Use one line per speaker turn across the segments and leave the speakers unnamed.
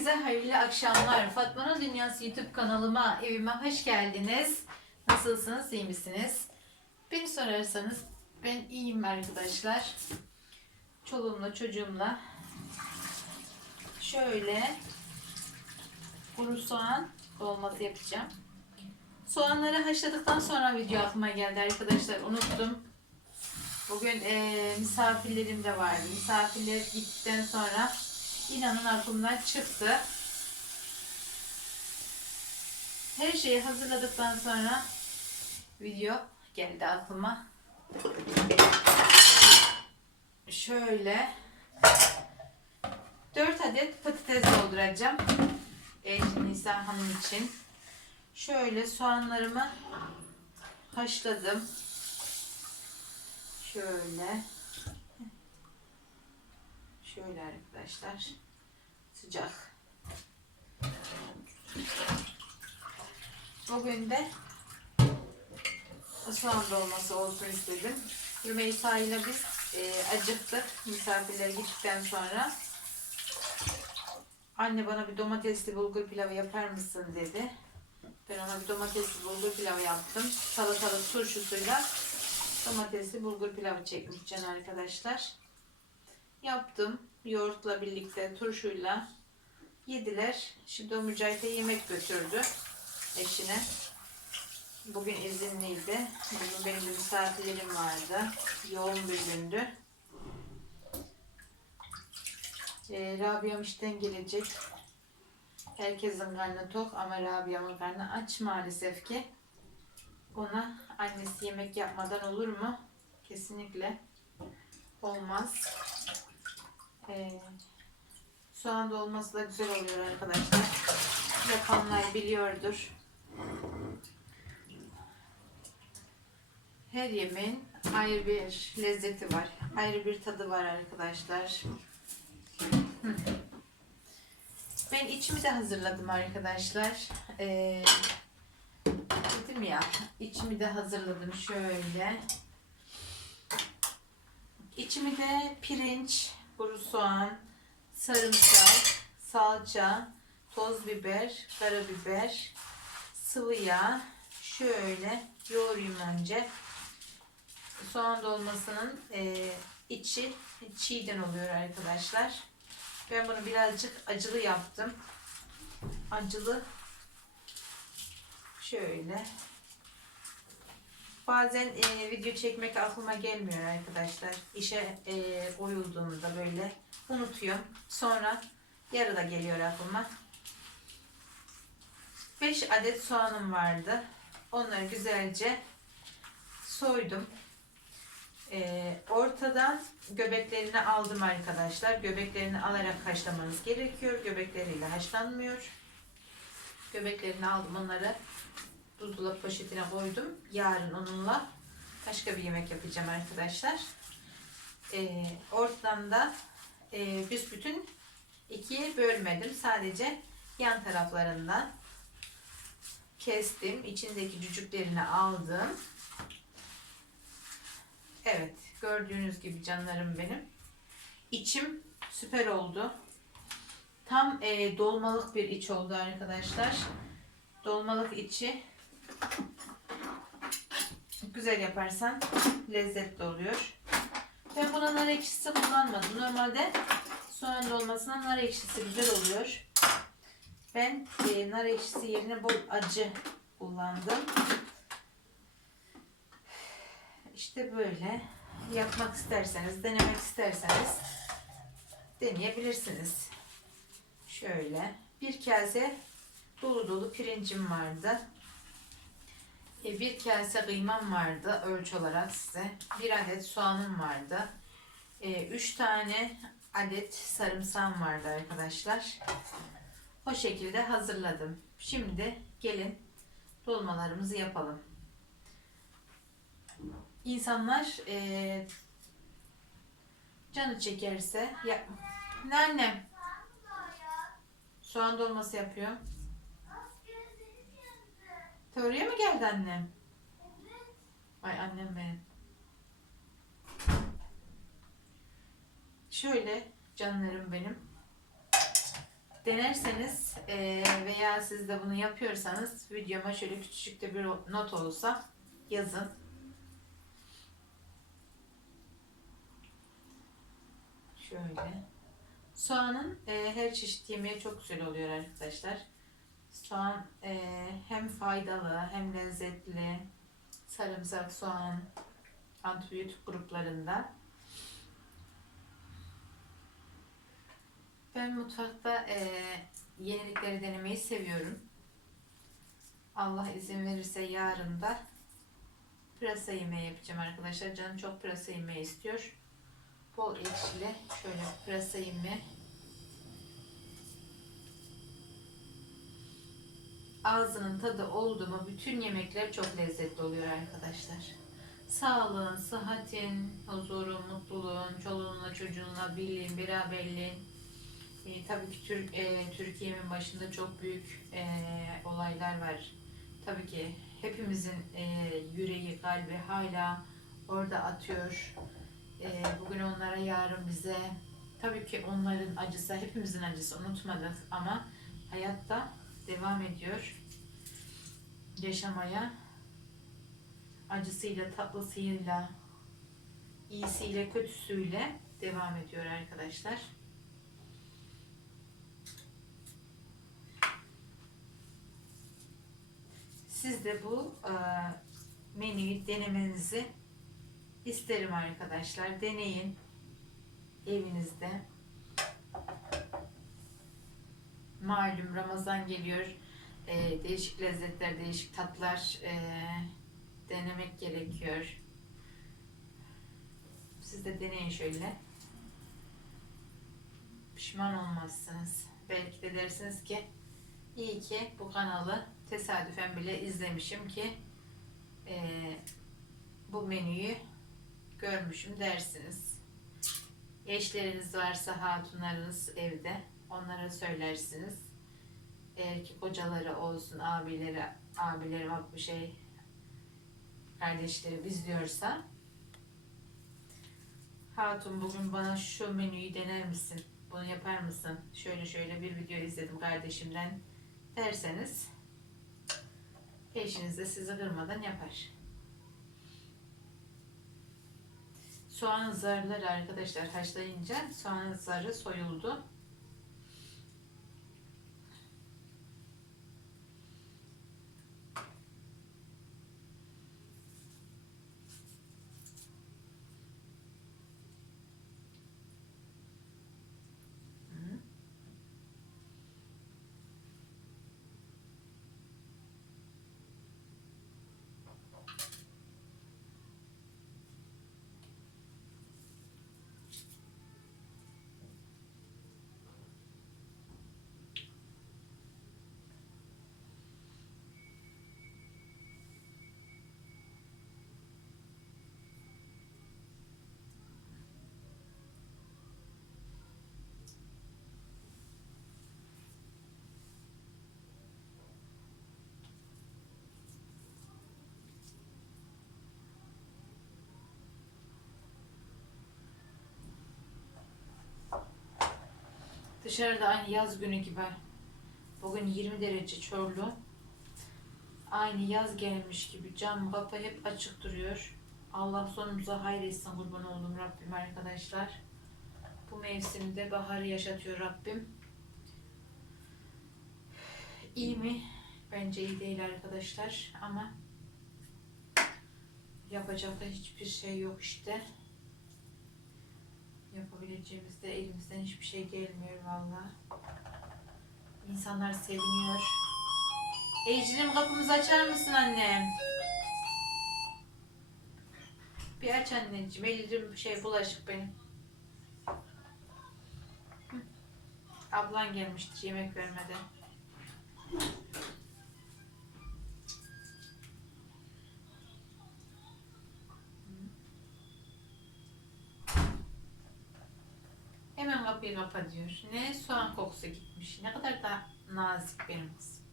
Herkese hayırlı akşamlar. Fatma'nın Dünyası YouTube kanalıma, evime hoş geldiniz. Nasılsınız, iyi misiniz? Beni sorarsanız ben iyiyim arkadaşlar. Çoluğumla, çocuğumla şöyle kuru soğan dolması yapacağım. Soğanları haşladıktan sonra video aklıma geldi arkadaşlar. Unuttum. Bugün eee, misafirlerim de vardı. Misafirler gittikten sonra inanın aklımdan çıktı. Her şeyi hazırladıktan sonra video geldi aklıma. Şöyle 4 adet patates dolduracağım. Eşim Nisa Hanım için. Şöyle soğanlarımı haşladım. Şöyle. Şöyle arkadaşlar. Sıcak. Bugün de soğan dolması olsun istedim. Rümeysa ile biz e, acıktık misafirler gittikten sonra. Anne bana bir domatesli bulgur pilavı yapar mısın dedi. Ben ona bir domatesli bulgur pilavı yaptım. Salatalı turşusuyla domatesli bulgur pilavı çekmiş arkadaşlar. Yaptım. Yoğurtla birlikte turşuyla yediler. Şimdi o Mücahit'e yemek götürdü eşine. Bugün izinliydi. Bugün benim de misafirlerim vardı. Yoğun bir gündü. Ee, Rabia'm işten gelecek. Herkesin karnı tok ama Rabia'mın karnı aç maalesef ki. Ona annesi yemek yapmadan olur mu? Kesinlikle olmaz. Ee, soğan dolması da güzel oluyor arkadaşlar. Yapanlar biliyordur. Her yemeğin ayrı bir lezzeti var. Ayrı bir tadı var arkadaşlar. Ben içimi de hazırladım arkadaşlar. Ee, dedim ya içimi de hazırladım şöyle. İçimi de pirinç, kuru soğan, sarımsak, salça, toz biber, karabiber, sıvı yağ şöyle yoğurayım önce. Soğan dolmasının e, içi çiğden oluyor arkadaşlar. Ben bunu birazcık acılı yaptım. Acılı şöyle. Bazen e, video çekmek aklıma gelmiyor arkadaşlar. İşe e, koyulduğumda böyle unutuyorum. Sonra yarıda geliyor aklıma. 5 adet soğanım vardı. Onları güzelce soydum. Ee, ortadan göbeklerini aldım arkadaşlar. Göbeklerini alarak haşlamanız gerekiyor. Göbekleriyle haşlanmıyor. Göbeklerini aldım onları buzdolabı poşetine koydum. Yarın onunla başka bir yemek yapacağım arkadaşlar. Ee, ortadan da e, büsbütün ikiye bölmedim. Sadece yan taraflarından kestim. İçindeki cücüklerini aldım. Evet, gördüğünüz gibi canlarım benim. İçim süper oldu. Tam e, dolmalık bir iç oldu arkadaşlar. Dolmalık içi güzel yaparsan lezzetli oluyor. Ben buna nar ekşisi kullanmadım. Normalde soğan dolmasına nar ekşisi güzel oluyor. Ben e, nar ekşisi yerine bol acı kullandım. İşte böyle yapmak isterseniz, denemek isterseniz deneyebilirsiniz. Şöyle bir kase dolu dolu pirincim vardı. E, bir kase kıymam vardı ölçü olarak size. Bir adet soğanım vardı. E, üç tane adet sarımsağım vardı arkadaşlar. O şekilde hazırladım. Şimdi gelin dolmalarımızı yapalım. İnsanlar e, canı çekerse ya ne annem? Soğan dolması yapıyor. Teoriye mi geldi annem? Ay annem benim. Şöyle canlarım benim. denerseniz e, veya siz de bunu yapıyorsanız videoma şöyle küçücük de bir not olsa yazın. Şöyle. Soğanın e, her çeşit yemeği çok güzel oluyor arkadaşlar. Soğan e, hem faydalı hem lezzetli. Sarımsak, soğan, antibiyotik gruplarında. Ben mutfakta e, yenilikleri denemeyi seviyorum. Allah izin verirse yarın da pırasa yemeği yapacağım arkadaşlar. Canım çok pırasa yemeği istiyor. Bol ekşili şöyle pırasa yemeği. Ağzının tadı oldu mu bütün yemekler çok lezzetli oluyor arkadaşlar. Sağlığın, sıhhatin, huzurun, mutluluğun, çoluğunla, çocuğunla, birliğin, beraberliğin, e, tabii ki Türk, e, Türkiye'nin başında çok büyük e, olaylar var. Tabii ki hepimizin e, yüreği, kalbi hala orada atıyor. E, bugün onlara, yarın bize. Tabii ki onların acısı, hepimizin acısı unutmadık ama hayatta devam ediyor yaşamaya. Acısıyla, tatlısıyla, iyisiyle, kötüsüyle devam ediyor arkadaşlar. Siz de bu e, menüyü denemenizi isterim arkadaşlar. Deneyin evinizde. Malum Ramazan geliyor. E, değişik lezzetler, değişik tatlar e, denemek gerekiyor. Siz de deneyin şöyle. Pişman olmazsınız. Belki de dersiniz ki iyi ki bu kanalı tesadüfen bile izlemişim ki e, bu menüyü görmüşüm dersiniz. Eşleriniz varsa hatunlarınız evde onlara söylersiniz. Eğer ki kocaları olsun, abileri, abileri bak bir şey kardeşleri izliyorsa Hatun bugün bana şu menüyü dener misin? Bunu yapar mısın? Şöyle şöyle bir video izledim kardeşimden derseniz eşiniz de sizi kırmadan yapar. Soğan zarları arkadaşlar haşlayınca soğan zarı soyuldu. Dışarıda aynı yaz günü gibi. Bugün 20 derece Çorlu. Aynı yaz gelmiş gibi cam kapı hep açık duruyor. Allah sonumuza hayretsin kurban oldum Rabbim arkadaşlar. Bu mevsimde baharı yaşatıyor Rabbim. İyi mi? Bence iyi değil arkadaşlar ama yapacak da hiçbir şey yok işte. Yapabileceğimiz de elimizden hiçbir şey gelmiyor valla. İnsanlar seviniyor. Ecrim kapımızı açar mısın annem? Bir aç anneciğim. Elim şey bulaşık benim. Ablan gelmiştir yemek vermeden. Kapıyı kapa diyor. Ne soğan kokusu gitmiş. Ne kadar da nazik benim kızım.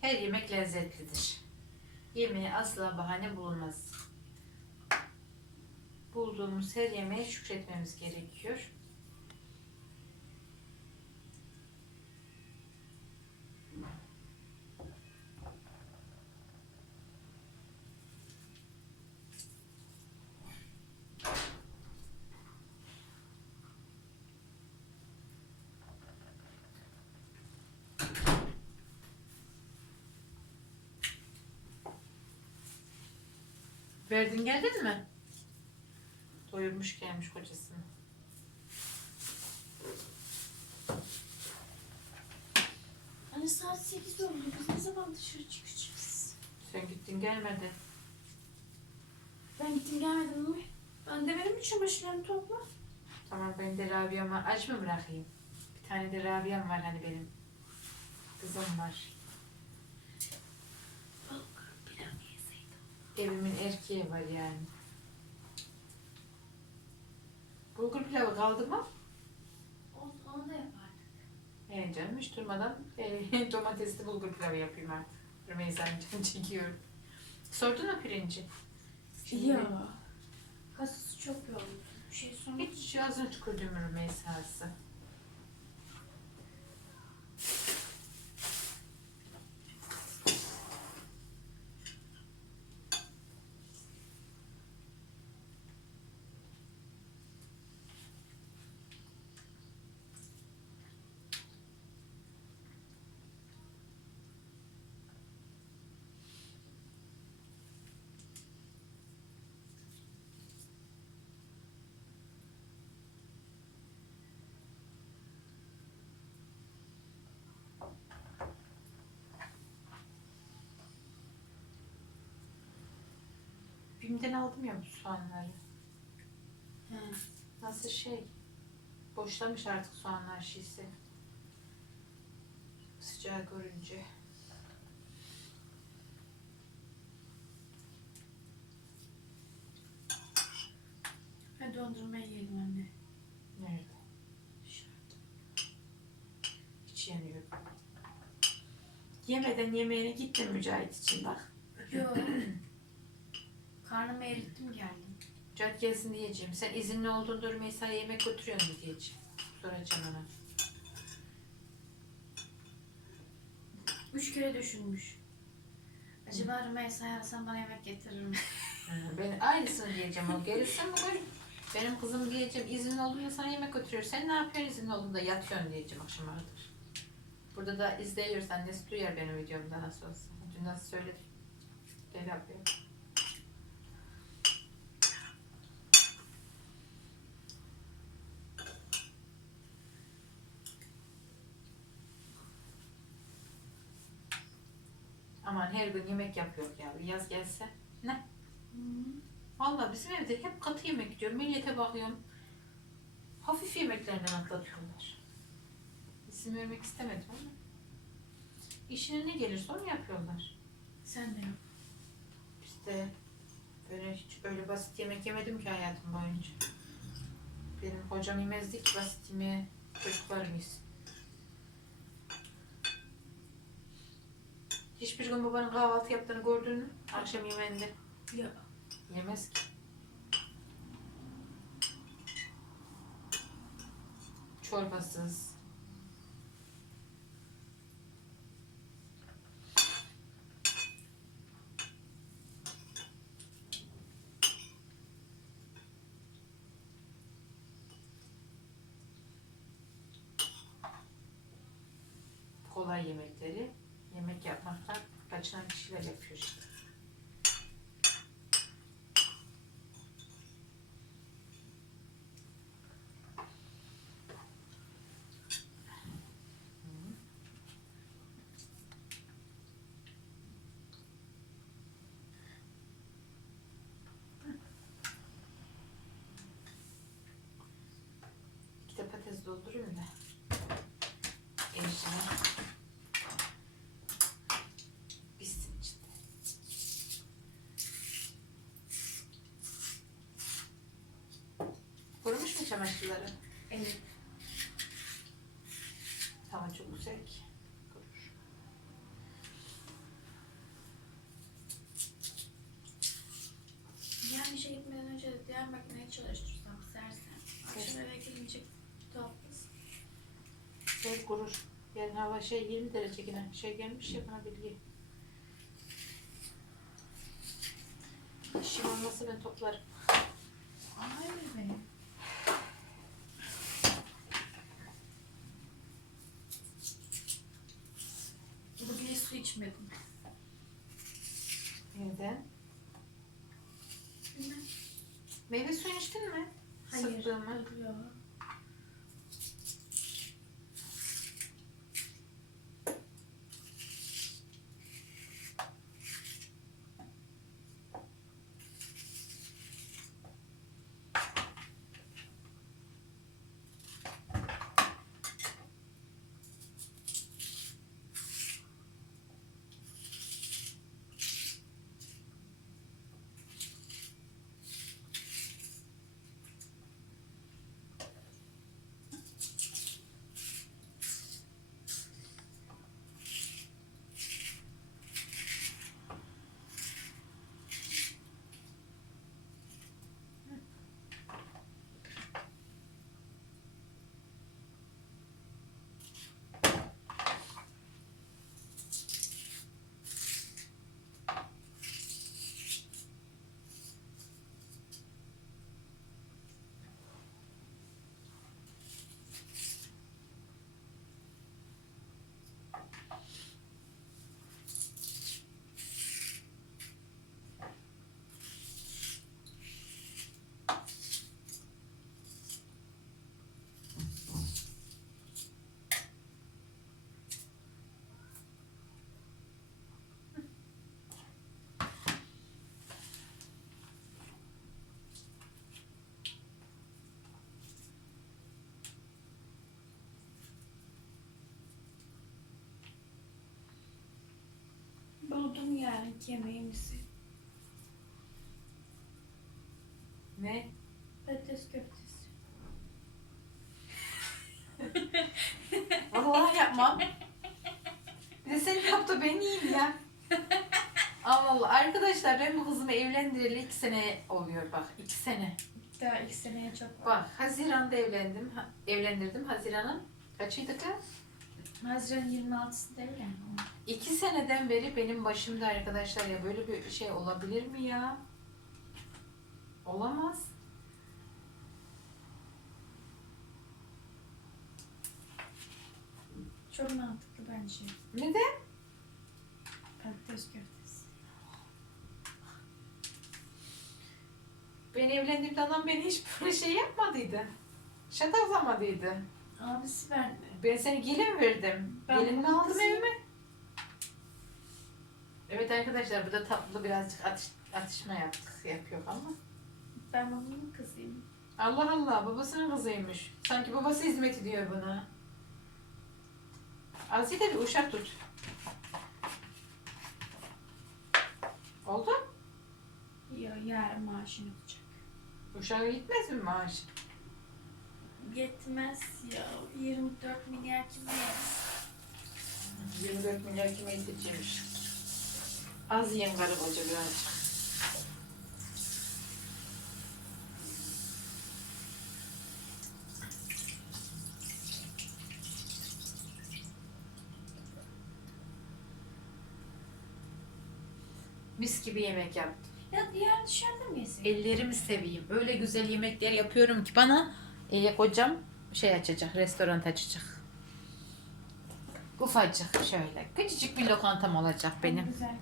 Her yemek lezzetlidir. Yemeğe asla bahane bulunmaz. Bulduğumuz her yemeğe şükretmemiz gerekiyor. Verdin geldin mi? Doyurmuş gelmiş kocasını.
Hani saat 8 oldu. Biz ne zaman dışarı çıkacağız?
Sen gittin gelmedi.
Ben gittim gelmedim mi? Ben de benim çamaşırlarımı topla.
Tamam ben de Rabia'm var. Aç mı bırakayım? Bir tane de Rabia'm var hani benim. Kızım var. Evimin erkeği var yani. Bulgur pilavı kaldı mı?
Onu, onu da yapardık.
He canım hiç durmadan e, domatesli bulgur pilavı yapayım artık. Rümeysa'nın canı çekiyor. Sordun mu pirinci?
Ya. Kasası çok yoğun. Bir şey sonra.
Hiç ağzını tükürdüm Rümeysa'sı. Bim'den aldım ya bu soğanları.
He.
Nasıl şey? Boşlamış artık soğanlar şişesi. Sıcağı görünce.
Hadi dondurma yiyelim anne.
Nerede?
Dışarıda.
Hiç yemiyor. Yemeden yemeğine gittim Mücahit için bak.
Yok. Karnımı erittim geldim.
Mücahit gelsin diyeceğim. Sen izinli olduğunda Rümeysa'ya yemek götürüyor mu diyeceğim. Soracağım ona.
Üç kere düşünmüş. Acaba Rümeysa'ya arasam bana yemek getirir mi?
Ha, Ben aynısını diyeceğim o. Gelirsin bugün. Benim kızım diyeceğim izinli olduğunda sana yemek götürüyor. Sen ne yapıyorsun izinli olduğunda yatıyorsun diyeceğim akşam artık. Burada da izleyiyoruz. Annesi duyar benim videomda nasıl olsa. Dün nasıl söyledim. Gel yapıyor. Aman her gün yemek yapıyor ya. Bir yaz gelse. Ne? Vallahi bizim evde hep katı yemek diyorum. Millete bakıyorum. Hafif yemeklerden atlatıyorlar. İsim vermek istemedim ama. İşine ne gelirse onu yapıyorlar.
Sen de yap.
İşte böyle hiç öyle basit yemek yemedim ki hayatım boyunca. Benim hocam yemezdi ki basit yemeği çocuklar yesin. Hiçbir gün babanın kahvaltı yaptığını gördün mü? Akşam yemeğinde.
Ya.
Yemez ki. Çorbasız. Kolay yemekleri yemek yapmaktan kaçınan kişiler yapıyor işte. İki de patates doldurayım da. Erişine. aşıları. Evet. Tava çok
yüksek.
Diğer bir şey gitmeden önce
diğer makineyi çalıştırsam istersen. Akşam eve gelince tuhafız.
Evet şey, kurur. Yarın hava şey 20 derece yine şey gelmiş ya bana bilgi. Şimdi olması ben toplarım. İçtin mi?
Hayır.
Sıktığımı.
Yok. Buldum yarın yemeğimizi.
Ne?
Patates köftesi.
Vallahi yapmam. Bir de sen yap da ben yiyeyim ya. Allah Allah. Arkadaşlar ben bu kızımı evlendireli iki sene oluyor bak. iki sene.
Daha iki seneye çok var.
Bak Haziran'da evlendim. Ha- evlendirdim Haziran'ın. Kaçıydı kız?
Haziran 26'sında evlendim.
İki seneden beri benim başımda arkadaşlar ya böyle bir şey olabilir mi ya? Olamaz.
Çok mantıklı bence.
Neden?
Patates köftesi.
Ben evlendiğimde adam beni hiç böyle şey yapmadıydı. Şataflamadıydı.
Abisi verdi.
Ben seni gelin verdim.
Ben
Gelinimi
bunun
aldım
kızıyım.
evime. Evet arkadaşlar burada tatlı birazcık atış, atışma yaptık yapıyor ama.
Ben babamın kızıyım.
Allah Allah babasının kızıymış. Sanki babası hizmet ediyor buna. Da bir uşak tut. Oldu?
Ya yarın maaşın olacak.
Uşağa gitmez mi maaş?
Yetmez ya. 24 milyar kim yer?
24 milyar kime yeteceğimiş. Az yiyen karı koca birazcık. Mis gibi yemek yaptım.
Ya diğer dışarıda mı yesek?
Ellerimi seveyim. Öyle güzel yemekler yapıyorum ki bana e, kocam şey açacak, restoran açacak. Ufacık şöyle. Küçücük bir lokantam olacak benim.
Güzel.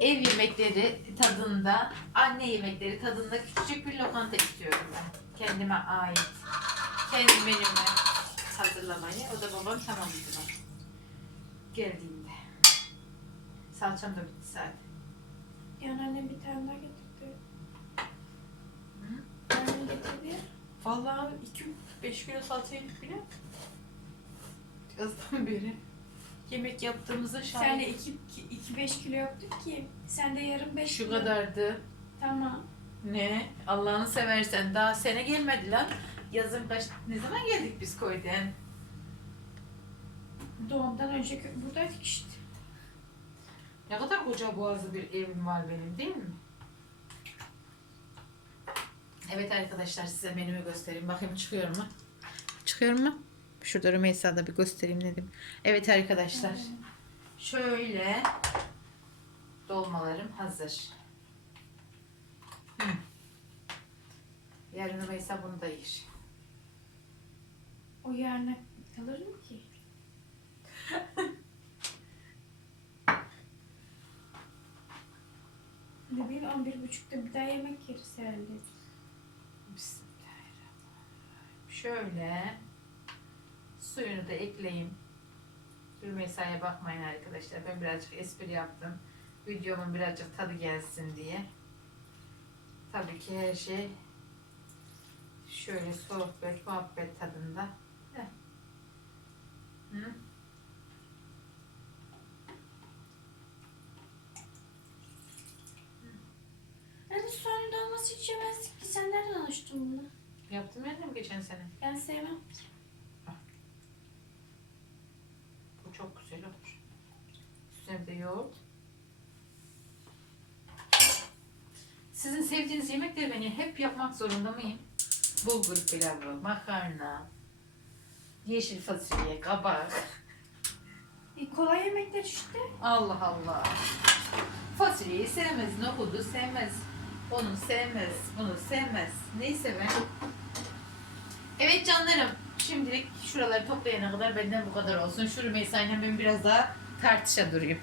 Ev yemekleri tadında, anne yemekleri tadında küçücük bir lokanta istiyorum ben. Kendime ait. Kendi menümü hazırlamayı. O da babam tamam dedi. Geldiğinde. Salçam da bitti zaten.
Yani annem bir tane daha getirdi.
Hı?
Annem getirdi.
Vallahi 2-5 kilo salça yedik bile. Yazdan beri. Yemek yaptığımızda
Sen de
şahit.
2-5 kilo yoktuk ki. Sen de yarım 5
Şu
kilo.
kadardı.
Tamam.
Ne? Allah'ını seversen daha sene gelmedi lan. Yazın kaç, ne zaman geldik biz köyden?
Doğumdan önce buradaydık işte.
Ne kadar koca boğazlı bir evim var benim değil mi? Evet arkadaşlar size menümü göstereyim. Bakayım çıkıyor mu? Çıkıyor mu? Şurada Rümeysa'da bir göstereyim dedim. Evet arkadaşlar. Şöyle dolmalarım hazır. Yarın Rümeysa bunu da yer.
O yerine kalır mı ki? Ne bileyim 11 buçukta bir daha yemek yeriz herhalde.
Şöyle suyunu da ekleyeyim. Rümeysa'ya bakmayın arkadaşlar. Ben birazcık espri yaptım. Videomun birazcık tadı gelsin diye. Tabii ki her şey şöyle sohbet, muhabbet tadında. Heh. Hı?
Yani soğanın dolması hiç yemezdik ki. Sen nereden alıştın bunu?
Yaptım ya geçen sene.
Ben sevmem.
Bu çok güzel olur. Üstüne bir de yoğurt. Sizin sevdiğiniz yemekleri beni hep yapmak zorunda mıyım? Bulgur pilavı, makarna, yeşil fasulye, kabak.
E, kolay yemekler işte.
Allah Allah. Fasulyeyi sevmez, nohudu sevmez. Onu sevmez, bunu sevmez. Neyi sever? Evet canlarım. Şimdilik şuraları toplayana kadar benden bu kadar olsun. Şu Rümeysa'yla ben biraz daha tartışa durayım.